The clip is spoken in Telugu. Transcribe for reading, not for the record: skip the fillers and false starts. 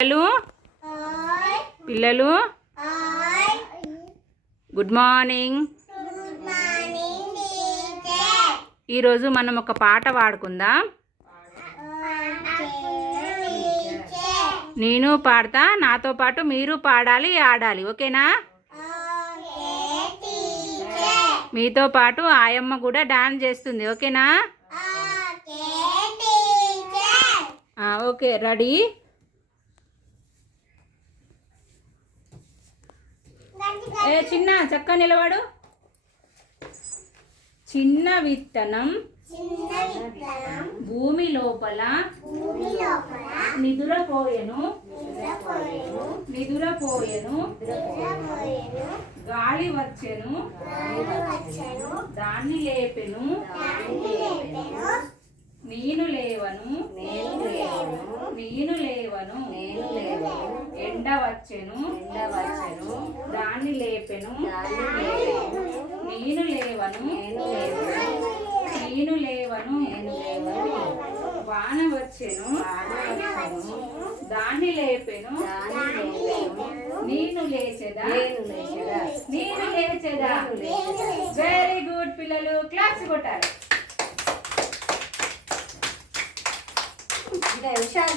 పిల్లలు పిల్లలు గుడ్ మార్నింగ్. ఈరోజు మనం ఒక పాట పాడుకుందాం. నేను పాడతా, నాతో పాటు మీరు పాడాలి, ఆడాలి. ఓకేనా? మీతో పాటు ఆయమ్మ కూడా డాన్స్ చేస్తుంది. ఓకేనా? Okay, ready? చిన్న చక్క నిలబడు. చిన్న విత్తనం భూమి లోపల నిదురపోయెను, గాలి వచ్చెను, దాన్ని లేపెను, నేను లేవను, ఎండ వచ్చెను, దాన్ని లేపెను, నేను లేవను, వాన వచ్చెను, దాన్ని లేపెను, నేను లేచెదా. వెరీ గుడ్ పిల్లలు, క్లాప్స్ కొట్టాలి. విశాల్